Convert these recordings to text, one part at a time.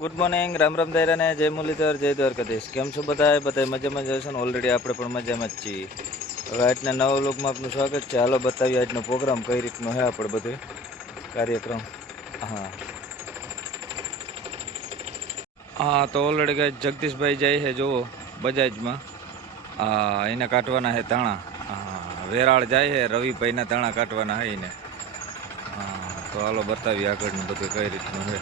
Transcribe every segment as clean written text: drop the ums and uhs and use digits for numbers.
Good morning, Ram Ram દાયરા ને જય મુરલીધર, જય દ્વારકાધીશ. કેમ છો બધા? બધા મજામાં જ હશો ને? ઓલરેડી આપણે પણ મજામાં જ છીએ. હવે આજના નવા વ્લોગમાં આપનું સ્વાગત છે. હાલો બતાવીએ આજનો પ્રોગ્રામ કઈ રીતનો છે આપણે બધું કાર્યક્રમ. હા હા, તો ઓલરેડી ગાય જગદીશભાઈ જાય છે જુઓ બજાજમાં. હા, એને કાઢવાના છે ધાણા. હા, વેરાળ જાય છે રવિભાઈના ધાણા કાઢવાના છે એને. હા, તો હાલો બતાવીએ આગળનું બધું કઈ રીતનું છે.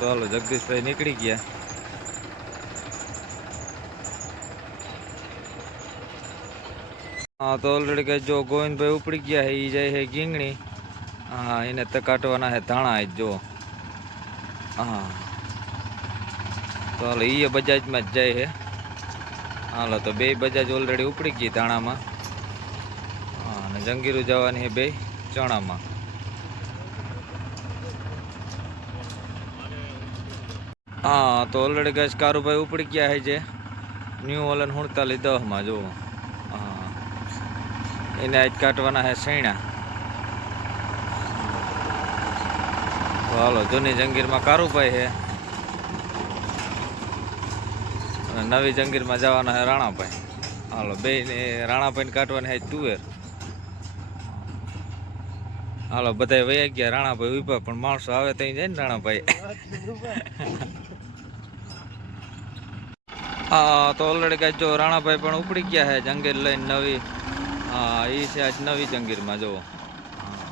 તો હાલો જગદીશભાઈ નીકળી ગયા. હા, તો ઓલરેડી કઈ જો ગોવિંદભાઈ ઉપડી ગયા છે, એ જાય છે ગીંગણી. હા, એને તો કાઢવાના છે ધાણા જ જો. હા, તો હાલો એ બજાજમાં જ જાય છે. હાલો તો બે બજાજ ઓલરેડી ઉપડી ગઈ ધાણામાં. હા, અને જંગીરું જવાની છે બે ચણામાં. હા, તો ઓલરેડી ગેસ કારુભાઈ ઉપડી ગયા છે જે ન્યૂ ઓલન 4710માં જુઓ. હા, એને આજ કાઢવાના છે સૈણા. તો હાલો જૂની જંગીરમાં કારુભાઈ છે અને નવી જંગીરમાં જવાના છે રાણાભાઈ. હાલો બે ને રાણાભાઈને કાઢવાના છે તુવેર. હાલો બધા વયા ગયા, રાણાભાઈ ઉભા પણ માણસો આવે ત્યાં જાય ને રાણાભાઈ. હા, તો ઓલરેડી કાંઈ જો રાણાભાઈ પણ ઉપડી ગયા છે જંગીર લઈને નવી. હા, એ છે આજ નવી જંગીરમાં જુઓ. હા,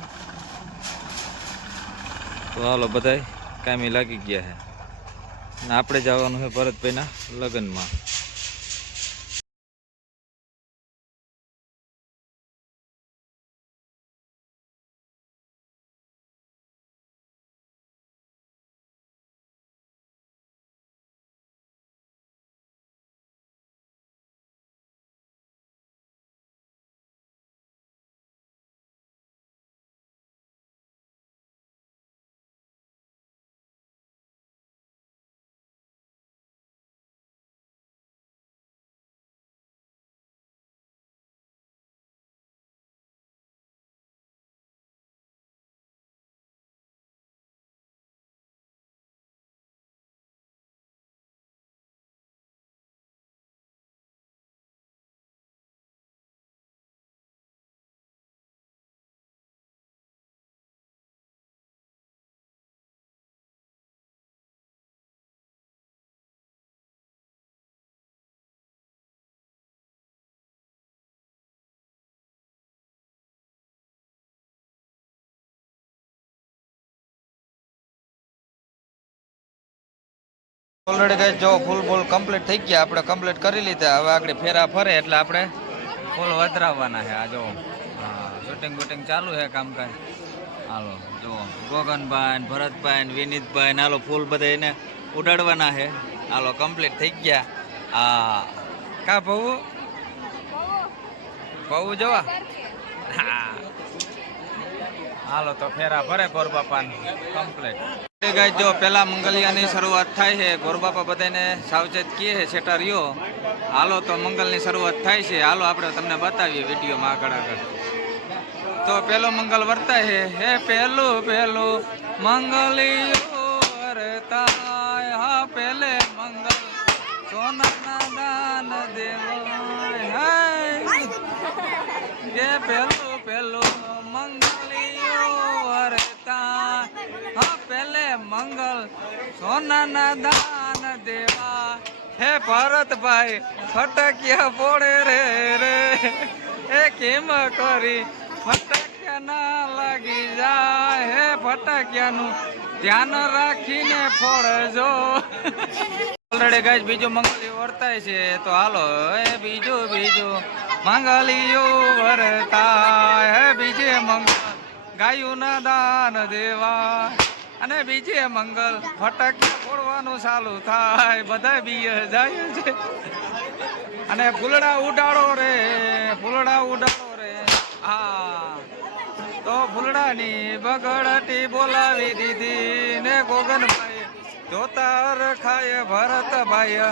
તો હાલો બધાય કામી લાગી ગયા છે ને આપણે જવાનું છે ભરતભાઈના લગ્નમાં. ઓલરેડી ગઈ જો ફૂલ બોલ કમ્પ્લીટ થઈ ગયા, આપણે કમ્પ્લીટ કરી લીધા. હવે આગળ ફેરા ફરે એટલે આપણે ફૂલ વધરાવવાના છે. આ જો હા, શૂટિંગ બૂટિંગ ચાલુ છે કામકાજ. હાલો જો ગોગનભાઈ, ભરતભાઈ, વિનીતભાઈ હાલો ફૂલ બધા એને ઉડાડવાના છે. હાલો કમ્પ્લીટ થઈ ગયા. હા, કા ભવું ભવું જોવા. હા, હાલો તો ફેરા ફરે ગોરબાપાની કમ્પ્લીટ. જો પેલા મંગલિયાની શરૂઆત થાય છે. ગોરબાપા બધાને સાવચેત કહે છે સેટારીઓ. હાલો તો મંગલની શરૂઆત થાય છે. હાલો આપણે તમને બતાવીએ વિડીયોમાં આગળ આગળ. તો પેલો મંગલ વર્તાય છે. હે પેલું પેલું મંગલિયું વર્તાય, હા પેલે મંગલ સોનાના દાન દેવાય. હે પેલું પેલું મંગલિયું વર્તાય, હા પેલે મંગલ સોનાના દાન દેવા. હે ભરતભાઈ ફટકિયા પોડે રે રે, એ કેમ કરી ફટકિયા ના લાગી જાય. હે ફટકિયાનું ધ્યાન રાખીને ફોડજો. ઓલરેડી ગાય બીજું મંગલિયું વર્તાય છે. તો હાલો એ બીજું બીજું મંગલિયું વર્તાય, હે બીજે મંગલ ગાયું ના દાન દેવા. અને બીજે મંગલ ફટાકિયા ફોડવાનું ચાલુ થાય. બધા બીય જાય છે અને ફૂલડા ઉડાડો રે, ફૂલડા ઉડાડો રે. હા, તો ફૂલડાની બગડટી બોલાવી દીધી ને ગોગનભાઈ જોતા હરખાય ભરતભાઈ.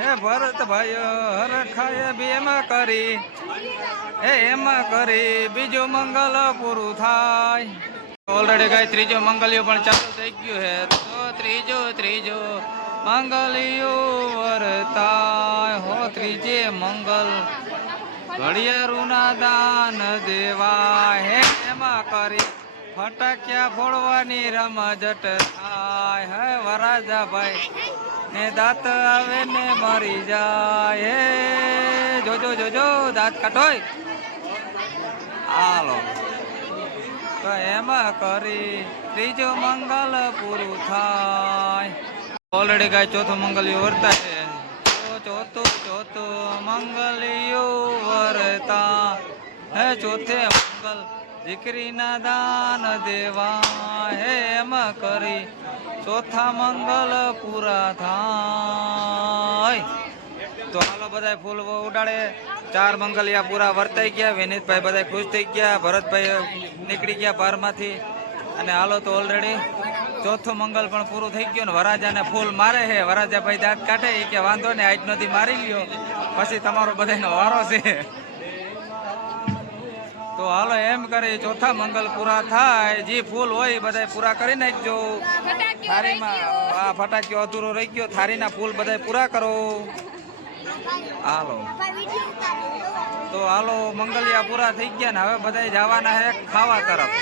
હે ભરતભાઈ હરખાય એમાં કરી, હે એમાં કરી બીજું મંગલ પૂરું થાય. ઓલરેડી ગાય ત્રીજો મંગલિયો પણ ચાલુ થઈ ગયું છે. તો ત્રીજો મંગલિયો વર્તાય હો. ત્રીજે મંગલ ઘડિયાળુના દાન દેવાય હે. એમાં કરી ફટાક્યા ફોડવાની રમઝટ થાય હે. વરાજાભાઈ ને દાંત આવે ને મરી જાય હે. જોજો દાંત કાઢોય. હાલો તો એમાં કરી ત્રીજો મંગલ પૂરું થાય. ઓલરેડી ગાય ચોથું મંગલિયું વર્તા છે. તો ચોથું મંગલિયું વર્તા હે. ચોથે મંગલ દીકરીના દાન દેવા હે. એમાં કરી ચોથા મંગલ પૂરા થાય. તો હાલો બધા ફૂલ ઉડાડે. 4 મંગલિયા પૂરા વર્તાઈ ગયા. વિનીતભાઈ બધા ખુશ થઈ ગયા. ભરતભાઈ નીકળી ગયા બહારમાંથી. અને હાલો તો ઓલરેડી ચોથું મંગલ પણ પૂરું થઈ ગયું ને વરાજાને ફૂલ મારે છે. વરાજાભાઈ દાંત કાઢે એ કે વાંધો ને આજ નથી મારી લ્યો, પછી તમારો બધાનો વારો છે. તો હાલો એમ કરી ચોથા મંગલ પૂરા થાય. જે ફૂલ હોય બધા પૂરા કરી નાખજો. થાળીમાં આ ફટાકીઓ અધૂરો રહી ગયો. થાળીના ફૂલ બધા પૂરા કરો. હાલો તો હાલો મંગલિયા પૂરા થઈ ગયા ને હવે બધા જવાના છે ખાવા તરફ.